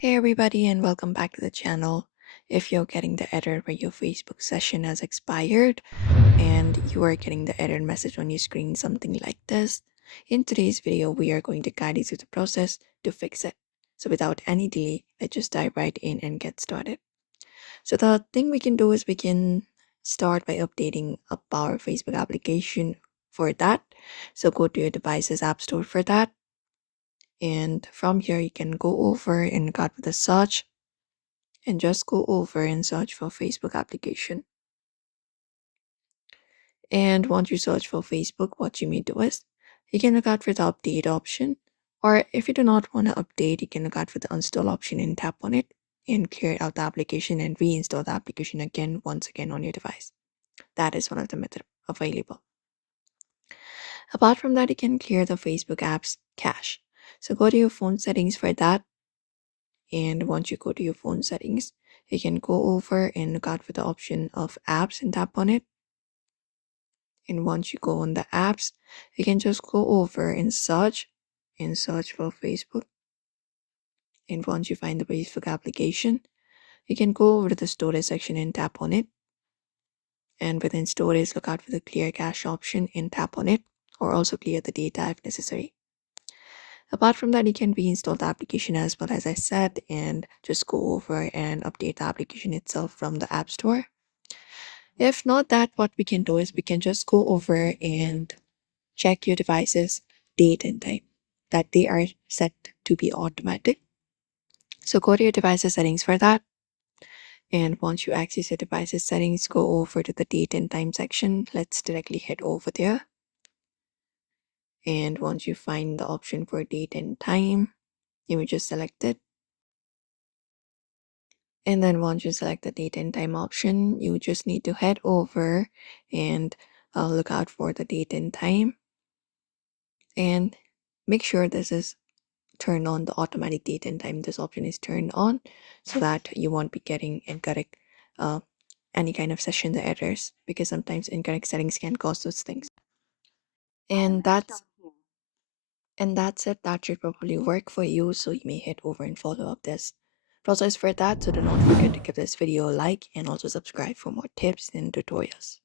Hey everybody, and welcome back to the channel. If you're getting the error where your Facebook session has expired and you are getting the error message on your screen, something like this, in today's video, we are going to guide you through the process to fix it. So without any delay, let's just dive right in and get started. So the thing we can do is we can start by updating up our Facebook application for that. So go to your device's app store for that. And from here, you can go over and got with the search and just go over and search for Facebook application. And once you search for Facebook, what you may do is you can look out for the update option, or if you do not want to update, you can look out for the install option and tap on it and clear out the application and reinstall the application again once again on your device. That is one of the method available. Apart from that, you can clear the Facebook apps cache. So go to your phone settings for that, and once you go to your phone settings, you can go over and look out for the option of apps and tap on it. And once you go on the apps, you can just go over and search for Facebook. And once you find the Facebook application, you can go over to the storage section and tap on it. And within storage, look out for the clear cache option and tap on it, or also clear the data if necessary. Apart from that, you can reinstall the application as well, as I said, and just go over and update the application itself from the App Store. If not that, what we can do is we can just go over and check your device's date and time that they are set to be automatic. So go to your device's settings for that. And once you access your device's settings, go over to the date and time section. Let's directly head over there. And once you find the option for date and time, you will just select it. And then once you select the date and time option, you just need to head over and look out for the date and time. And make sure this is turn on the automatic date and time. This option is turned on so that you won't be getting incorrect any kind of session errors, because sometimes incorrect settings can cause those things. And that's it. That should probably work for you. So you may head over and follow up this process for that. So do not forget to give this video a like and also subscribe for more tips and tutorials.